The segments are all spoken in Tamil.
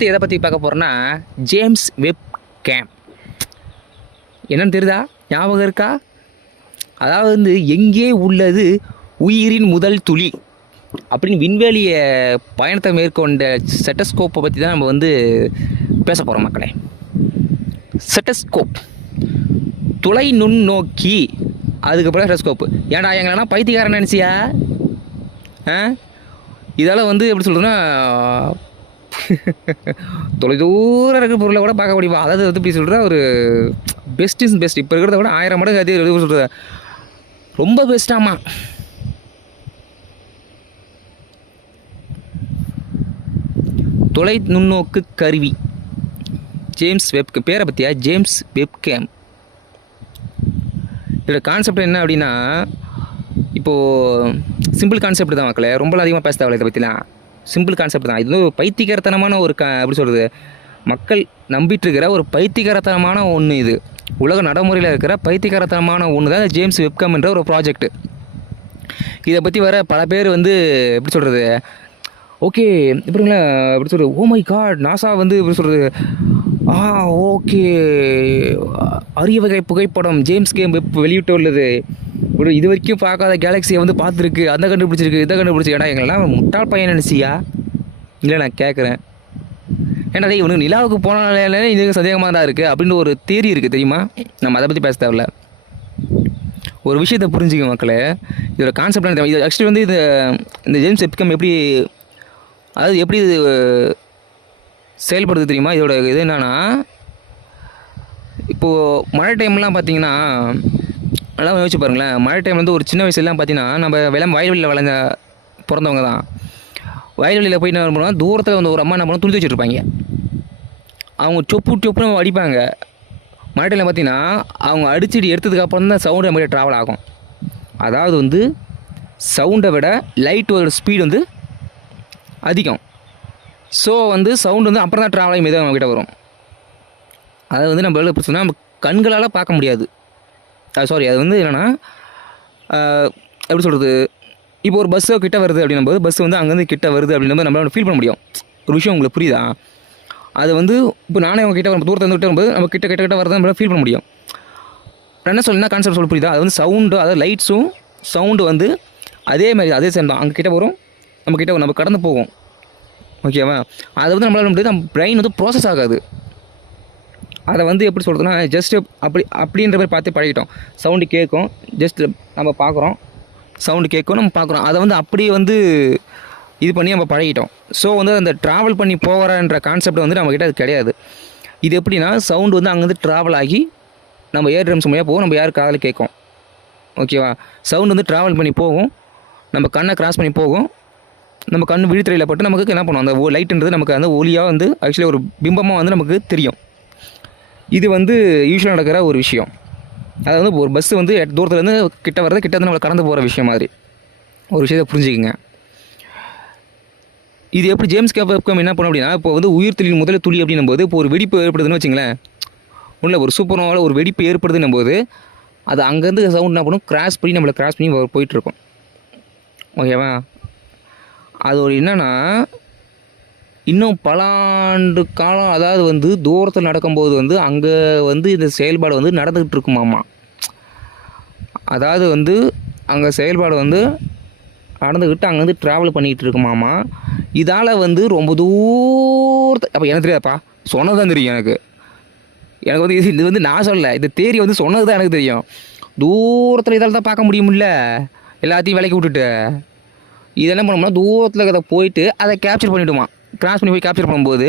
அடுத்து எதை பற்றி பார்க்க போகிறோன்னா ஜேம்ஸ் வெப் கேம். என்னன்னு தெரியுதா? ஞாபகம் இருக்கா? அதாவது வந்து எங்கே உள்ளது உயிரின் முதல் துளி அப்படின்னு விண்வெளிய பயணத்தை மேற்கொண்ட ஸ்டெத்தஸ்கோப்பை பற்றி தான் நம்ம வந்து பேச போகிறோம் மக்களே. ஸ்டெத்தஸ்கோப் துளை நுண்ணோக்கி, அதுக்கப்புறம் ஸ்டெத்தஸ்கோப்பு. ஏன்டா எங்கன்னா பைத்தியக்காரன் நினச்சியா? இதெல்லாம் வந்து எப்படி சொல்கிறதுன்னா தொலை தூரம் இருக்கிற பொருளை கூட பார்க்க முடியுமா? அதாவது வந்து இப்படி சொல்கிற ஒரு பெஸ்ட் இஸ் பெஸ்ட். இப்போ இருக்கிறத விட 1000 மடங்கு அதே சொல்கிறது ரொம்ப பெஸ்ட்டாமா. தொலை நுண்ணோக்கு கருவி ஜேம்ஸ் வெப் பேரை பற்றியா? James web game. இதோட கான்செப்ட் என்ன அப்படின்னா, இப்போது சிம்பிள் கான்செப்ட் தான் மக்களே, ரொம்பலாம் அதிகமாக பேச தேவையில்லை. இதை பற்றிலாம் சிம்பிள் கான்செப்ட் தான். இது வந்து ஒரு பைத்தியக்காரத்தனமான ஒரு எப்படி சொல்கிறது, மக்கள் நம்பிட்டு இருக்கிற ஒரு பைத்தியக்காரத்தனமான ஒன்று. இது உலக நடைமுறையில் இருக்கிற பைத்தியக்காரத்தனமான ஒன்று தான் ஜேம்ஸ் வெப்கேம் என்ற ஒரு ப்ராஜெக்ட். இதை பற்றி வர பல பேர் வந்து எப்படி சொல்கிறது, ஓகே இப்படிங்களா எப்படி சொல்கிறது, ஓ மை காட் நாசா வந்து எப்படி சொல்கிறது, ஓகே அரிய வகை புகைப்படம் ஜேம்ஸ் கேம் வெப் வெளியிட்டு உள்ளது, ஒரு இது வரைக்கும் பார்க்காத கேலக்ஸியை வந்து பார்த்துருக்கு, அந்த கண்டுபிடிச்சிருக்கு, இதை கண்டுபிடிச்சி. ஏன்னா எங்களெல்லாம் முட்டாள் பையன் நினச்சியா? இல்லை நான் கேட்குறேன், ஏன்னா இவனுக்கு நிலாவுக்கு போனாலே இது சந்தேகமாக தான் இருக்குது அப்படின்னு ஒரு தியரி இருக்குது தெரியுமா? நம்ம அதை பற்றி பேச தேவையில்ல. ஒரு விஷயத்தை புரிஞ்சுக்க மக்களே, இதோட கான்செப்ட் இது ஆக்சுவலி வந்து இந்த ஜேம்ஸ் வெப்கேம் எப்படி, அதாவது எப்படி இது செயல்படுது தெரியுமா? இதோட இது என்னென்னா, இப்போது மழை டைம்லாம் பார்த்தீங்கன்னா நல்லா யோசிச்சு பாருங்களேன். மழை டைம் வந்து ஒரு சின்ன வயசுலாம் பார்த்தீங்கன்னா நம்ம வயல்வெளியில் பிறந்தவங்க தான். வயல்வெளியில் போயிட்டு என்ன பண்ணுவாங்க, தூரத்தில் வந்து ஒரு அம்மா என்ன பண்ணுவோம், துணி வச்சுருப்பாங்க. அவங்க சொப்புன்னு அடிப்பாங்க. மழை டைமில் பார்த்தீங்கன்னா அவங்க அடிச்சுட்டு எடுத்ததுக்கப்புறம் தான் சவுண்டு நம்ம ட்ராவல் ஆகும். அதாவது வந்து சவுண்டை விட லைட்டோட ஸ்பீடு வந்து அதிகம். ஸோ வந்து சவுண்டு வந்து அப்புறம் தான் ட்ராவல் ஆகி மெதுவாக நம்ம கிட்ட வரும். அதை வந்து நம்ம எப்படி சொன்னால் நம்ம கண்களால் பார்க்க முடியாது. சாரி, அது வந்து என்னென்னா எப்படி சொல்கிறது, இப்போ ஒரு பஸ்ஸோ கிட்ட வருது அப்படின்னும்போது, பஸ் வந்து அங்கேருந்து கிட்ட வருது அப்படின்னும்போது நம்மளால் ஃபீல் பண்ண முடியும். ஒரு விஷயம் உங்களுக்கு புரியுதா? அது வந்து இப்போ நானே அவங்க கிட்ட தூரத்தை வந்து கிட்ட வரும்போது நம்ம கிட்ட வரதை நம்மளால் ஃபீல் பண்ண முடியும். என்ன சொல்லுன்னா கான்செப்ட் சொல்ல புரியுதா? அது வந்து சவுண்டு, அதாவது லைட்ஸும் சவுண்டு வந்து அதே மாதிரி அதே சேம் தான். அங்கே கிட்ட வரும், நம்ம கடந்து போகும். ஓகேவா? அதை வந்து நம்மளால் முடியாது, நம்ம பிரெயின் வந்து ப்ராசஸ் ஆகாது. அதை வந்து எப்படி சொல்கிறதுனா ஜஸ்ட்டு அப்படின்ற மாதிரி பார்த்து பழகிட்டோம். சவுண்டு கேட்கும், ஜஸ்ட் நம்ம பார்க்குறோம், சவுண்டு கேட்கும், நம்ம பார்க்குறோம். அதை வந்து அப்படியே வந்து இது பண்ணி நம்ம பழகிட்டோம். ஸோ வந்து அந்த ட்ராவல் பண்ணி போகிறன்ற கான்செப்ட் வந்து நம்மக்கிட்ட அது கிடையாது. இது எப்படின்னா, சவுண்டு வந்து அங்கேருந்து ட்ராவல் ஆகி நம்ம ஏர் ட்ரம்ஸ் மூலியாக போகும், நம்ம யார் காதில் கேட்கும். ஓகேவா? சவுண்டு வந்து ட்ராவல் பண்ணி போகும், நம்ம கண்ணை கிராஸ் பண்ணி போகும், நம்ம கண் விழித்திரையில் பட்டு நமக்கு என்ன பண்ணுவோம், அந்த லைட்டுன்றது நமக்கு அந்த ஒளியாக வந்து ஆக்சுவலி ஒரு பிம்பமாக வந்து நமக்கு தெரியும். இது வந்து யூஸ்வலாக நடக்கிற ஒரு விஷயம். அதாவது வந்து ஒரு பஸ்ஸு வந்து தூரத்துலேருந்து கிட்ட வர்றது, கிட்ட வந்து நம்மளை கடந்து போகிற விஷயம் மாதிரி ஒரு விஷயத்தை புரிஞ்சுக்குங்க. இது எப்படி ஜேம்ஸ் வெப்கேம் என்ன பண்ணும் அப்படின்னா, இப்போ வந்து உயிர் துளியின் முதல் துளி அப்படின்னும் போது, இப்போ ஒரு வெடிப்பு ஏற்படுதுன்னு வச்சுங்களேன், உள்ள ஒரு சூப்பர்னோவால் ஒரு வெடிப்பு ஏற்படுதுன்னும் போது, அது அங்கேருந்து சவுண்ட் என்ன பண்ணும், கிராஸ் பண்ணி போயிட்டுருக்கும். ஓகேவா? அது ஒரு என்னென்னா, இன்னும் பல ஆண்டு காலம், அதாவது வந்து தூரத்தில் நடக்கும்போது வந்து அங்கே வந்து இந்த செயல்பாடு வந்து நடந்துக்கிட்டு இருக்குமாமா. அதாவது வந்து அங்கே செயல்பாடு வந்து நடந்துக்கிட்டு அங்கே வந்து ட்ராவல் பண்ணிக்கிட்டு இருக்குமாமா. இதால் வந்து ரொம்ப தூரத்தை, அப்போ எனக்கு தெரியாதுப்பா, சொன்னது தான் தெரியும் எனக்கு வந்து இது வந்து நான் சொல்லலை, இந்த தேரி வந்து சொன்னது தான் எனக்கு தெரியும். தூரத்தில் இதால் தான் பார்க்க முடியுமில்ல, எல்லாத்தையும் விலைக்கு விட்டுட்டு இதெல்லாம் பண்ணோம்னா தூரத்தில் அதை போயிட்டு அதை கேப்சர் பண்ணிவிடுமா. கிராஸ் பண்ணி போய் கேப்சர் பண்ணும்போது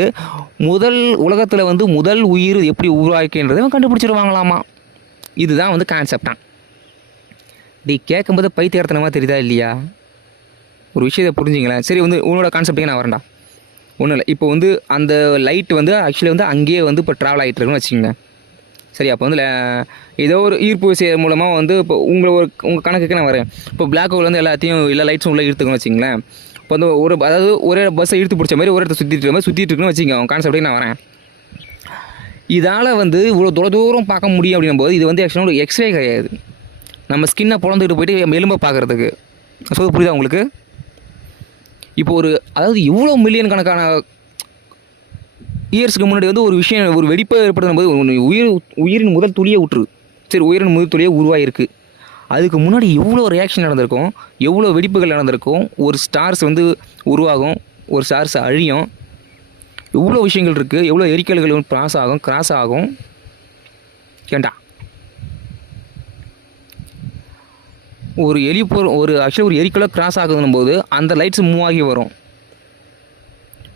உலகத்தில் வந்து முதல் உயிர் எப்படி உருவாக்கின்றதை கண்டுபிடிச்சிருவாங்களாமா. இதுதான் வந்து கான்செப்டான். இப்படி கேட்கும்போது பைத்தியக்காரத்தனமாக தெரியுதா இல்லையா? ஒரு விஷயத்தை புரிஞ்சுங்களேன். சரி, வந்து உன்னோட கான்செப்ட்டுக்கு நான் வரேன்டா. ஒன்றும் இல்லை, இப்போ வந்து அந்த லைட் வந்து ஆக்சுவலி வந்து அங்கேயே வந்து இப்போ ட்ராவல் ஆகிட்டு இருக்குன்னு வச்சுக்கோங்க. சரி, அப்போ வந்து ஏதோ ஒரு ஈர்ப்பு விசை மூலமாக வந்து இப்போ உங்கள் கணக்குக்கு நான் வரேன். இப்போ பிளாக் ஹோல் வந்து எல்லா லைட்ஸும் உள்ளே இழுத்துக்கணும்னு வச்சிங்களேன். இப்போ வந்து அதாவது ஒரே பஸ்ஸை இழுத்து பிடிச்ச மாதிரி ஒரு இடத்த சுற்றிட்டு இருக்குன்னு வச்சுக்கோங்க. கான்செப்ட்டுக்கு நான் வரேன். இதால் வந்து இவ்வளோ தூரம் பார்க்க முடியும் அப்படின்னும்போது, இது வந்து ஆக்சுவலாக ஒரு எக்ஸ்ரே கிடையாது, நம்ம ஸ்கின்னை பிறந்துக்கிட்டு போயிட்டு எலும்பை பார்க்குறதுக்கு. ஸோ புரியுதா உங்களுக்கு? இப்போ அதாவது இவ்வளோ மில்லியன் கணக்கான இயர்ஸ்க்கு முன்னாடி வந்து ஒரு விஷயம், ஒரு வெடிப்பை ஏற்படுத்தும் போது உயிரின் முதல் துளியை விட்டுரு. சரி, உயிரின் முதல் துளியே உருவாகிருக்கு. அதுக்கு முன்னாடி எவ்வளோ ரியாக்ஷன் நடந்திருக்கும், எவ்வளோ வெடிப்புகள் நடந்திருக்கும். ஒரு ஸ்டார்ஸ் வந்து உருவாகும், ஒரு ஸ்டார்ஸ் அழியும். எவ்வளோ விஷயங்கள் இருக்குது, எவ்வளோ எரிக்கல்கள் கிராஸ் ஆகும். ஏண்டா ஒரு ஒரு ஆக்சுவலாக ஒரு எரிக்கலோ கிராஸ் ஆகுதுன்னும் போது அந்த லைட்ஸ் மூவ் ஆகி வரும்.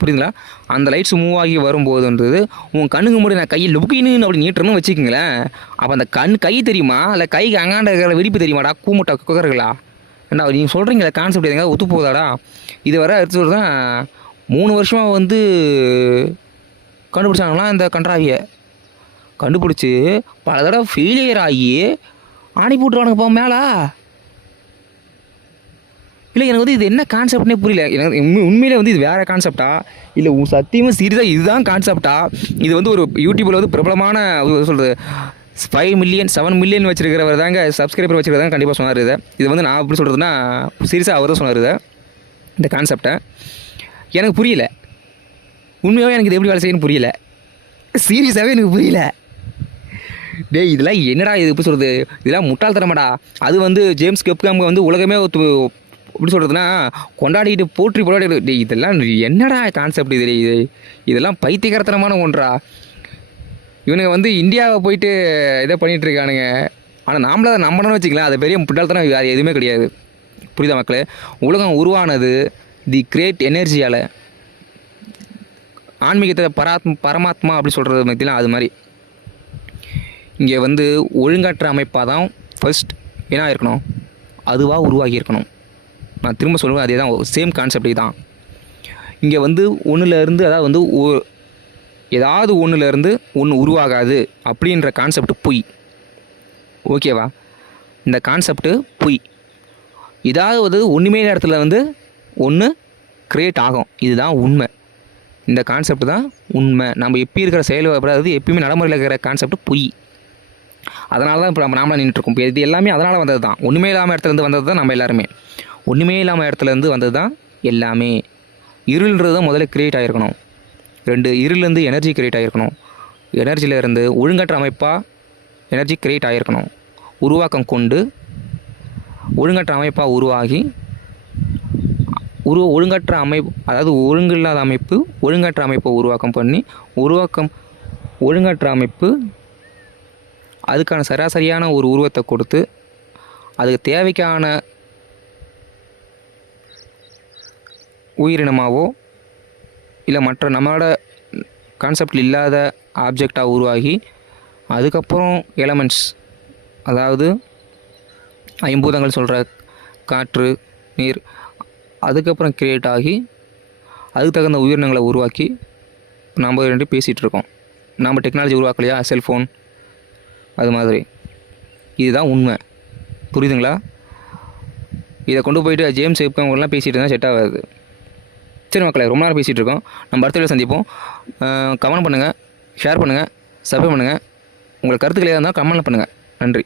புரியுதுங்களா? அந்த லைட்ஸ் மூவ் ஆகி வரும்போதுன்றது உன் கண்ணுக்கு முன்னாடி நான் கையில் லுக்கின்னு அப்படி நீட்டுறன்னு வச்சுக்கோங்களேன். அப்போ அந்த கை தெரியுமா, இல்லை கைக்கு அங்காண்ட இருக்கிற வெடிப்பு தெரியுமாடா? கூமுட்டா குக்கர்களா? ஏண்டா நீங்கள் சொல்கிறீங்களா கான்செப்ட் எதுங்க ஒத்து போதாடா? இது வர எடுத்து சொல்கிறேன். 3 வருஷமாக வந்து கண்டுபிடிச்சாங்களாம். இந்த கன்றாவியை கண்டுபிடிச்சி பல தடவை ஃபெயிலியர் ஆகி ஆணி போட்டுருவானுங்கப்பா மேலே. இல்லை, எனக்கு வந்து இது என்ன கான்செப்ட்னே புரியல. எனக்கு உண்மையிலே வந்து இது வேறு கான்செப்டா, இல்லை சத்தியமாக சீரியஸாக இதுதான் கான்செப்டா? இது வந்து ஒரு யூடியூப்பில் வந்து பிரபலமான சொல்கிறது 5 மில்லியன் 7 மில்லியன் வச்சுருக்கிறவர் தாங்க, சப்ஸ்கிரைபர் வச்சுருக்கிறதாங்க கண்டிப்பாக சொன்னார். இது வந்து நான் எப்படி சொல்கிறதுனா, சீரியஸாக அவர் தான் சொன்னார் இந்த கான்செப்டை. எனக்கு புரியல, உண்மையாகவே எனக்கு இது எப்படி வேலை செய்யணும்னு புரியல. சீரியஸாகவே எனக்கு புரியல. டேய், இதெல்லாம் என்னடா, இது எப்படி சொல்கிறது, இதெல்லாம் முட்டாள்தனமாடா. அது வந்து ஜேம்ஸ் கெப்காம் வந்து உலகமே எப்படி சொல்கிறதுனா கொண்டாடிட்டு போராடிட்டு, டேய் இதெல்லாம் என்னடா கான்செப்ட், இதெல்லாம் பைத்தியகரத்தனமான ஒன்றா. இவனுங்க வந்து இந்தியாவை போயிட்டு இதை பண்ணிகிட்டு இருக்கானுங்க. ஆனால் நாமளை அதை நம்பணும்னு வச்சுக்கலாம், அது பெரிய முட்டாள்தனம் வேறு எதுவுமே கிடையாது. புரியுதா மக்களே? உலகம் உருவானது தி கிரேட் எனர்ஜியால். ஆன்மீகத்தை பரமாத்மா அப்படி சொல்கிறது மத்தியெல்லாம் அது மாதிரி. இங்கே வந்து ஒழுங்காற்ற அமைப்பாக தான் ஃபர்ஸ்ட் என்ன இருக்கணும், அதுவாக உருவாகி இருக்கணும். நான் திரும்ப சொல்லுவேன், அதே தான், சேம் கான்செப்ட் தான். இங்கே வந்து ஒன்றுலேருந்து, அதாவது வந்து ஏதாவது ஒன்றுலேருந்து ஒன்று உருவாகாது அப்படின்ற கான்செப்ட் பொய். ஓகேவா? இந்த கான்செப்ட்டு பொய். ஏதாவது ஒன்றுமே இடத்துல வந்து ஒன்று க்ரியேட் ஆகும், இதுதான் உண்மை. இந்த கான்செப்ட் தான் உண்மை. நம்ம எப்போ இருக்கிற செயல், அதாவது எப்பயுமே நடைமுறையில் இருக்கிற கான்செப்ட் பொய். அதனால தான் இப்போ நாமளாக நின்றுட்டுருக்கோம். இப்போ இது எல்லாமே அதனால் வந்தது தான். ஒன்றுமே இல்லாமல் இடத்துலேருந்து வந்தது தான் நம்ம எல்லாருமே. ஒன்றுமே இல்லாமல் இடத்துலேருந்து வந்தது தான் எல்லாமே. இருள்ன்றது தான் முதல்ல க்ரியேட் ஆகிருக்கணும். 2 இருள்லேருந்து எனர்ஜி க்ரியேட் ஆகிருக்கணும். எனர்ஜியிலேருந்து ஒழுங்கற்ற அமைப்பாக எனர்ஜி க்ரியேட் ஆகிருக்கணும். உருவாக்கம் கொண்டு ஒழுங்கற்ற அமைப்பாக உருவாகி ஒழுங்கற்ற அமைப்பு, அதாவது ஒழுங்கில்லாத அமைப்பு ஒழுங்கற்ற அமைப்பை உருவாக்கம் பண்ணி ஒழுங்கற்ற அமைப்பு அதுக்கான சராசரியான ஒரு உருவத்தை கொடுத்து அதுக்கு தேவைக்கான உயிரினமாகவோ இல்லை மற்ற நம்மளோட கான்செப்டில் இல்லாத ஆப்ஜெக்டாக உருவாகி அதுக்கப்புறம் எலமெண்ட்ஸ், அதாவது ஐம்பூதங்கள் சொல்கிற காற்று, நீர், அதுக்கப்புறம் கிரியேட் ஆகி அதுக்கு தகுந்த உயிரினங்களை உருவாக்கி நம்ம 2 பேசிகிட்ருக்கோம். நம்ம டெக்னாலஜி உருவாக்கலையா, செல்ஃபோன், அது மாதிரி. இதுதான் உண்மை. புரியுதுங்களா? இதை கொண்டு போயிட்டு ஜேம்ஸ் கெப்காம்லாம் பேசிகிட்டு இருந்தால் செட் ஆகாது. சரி மக்களை, ரொம்ப நேரம் பேசிகிட்டு இருக்கோம். நம்ம அடுத்த வீடியோவில் சந்திப்போம். கமெண்ட் பண்ணுங்கள், ஷேர் பண்ணுங்கள், சப்ஸ்கிரைப் பண்ணுங்கள். உங்களுக்கு கருத்துக்கள் ஏதாவது இருந்தால் கமெண்ட் பண்ணுங்கள். நன்றி.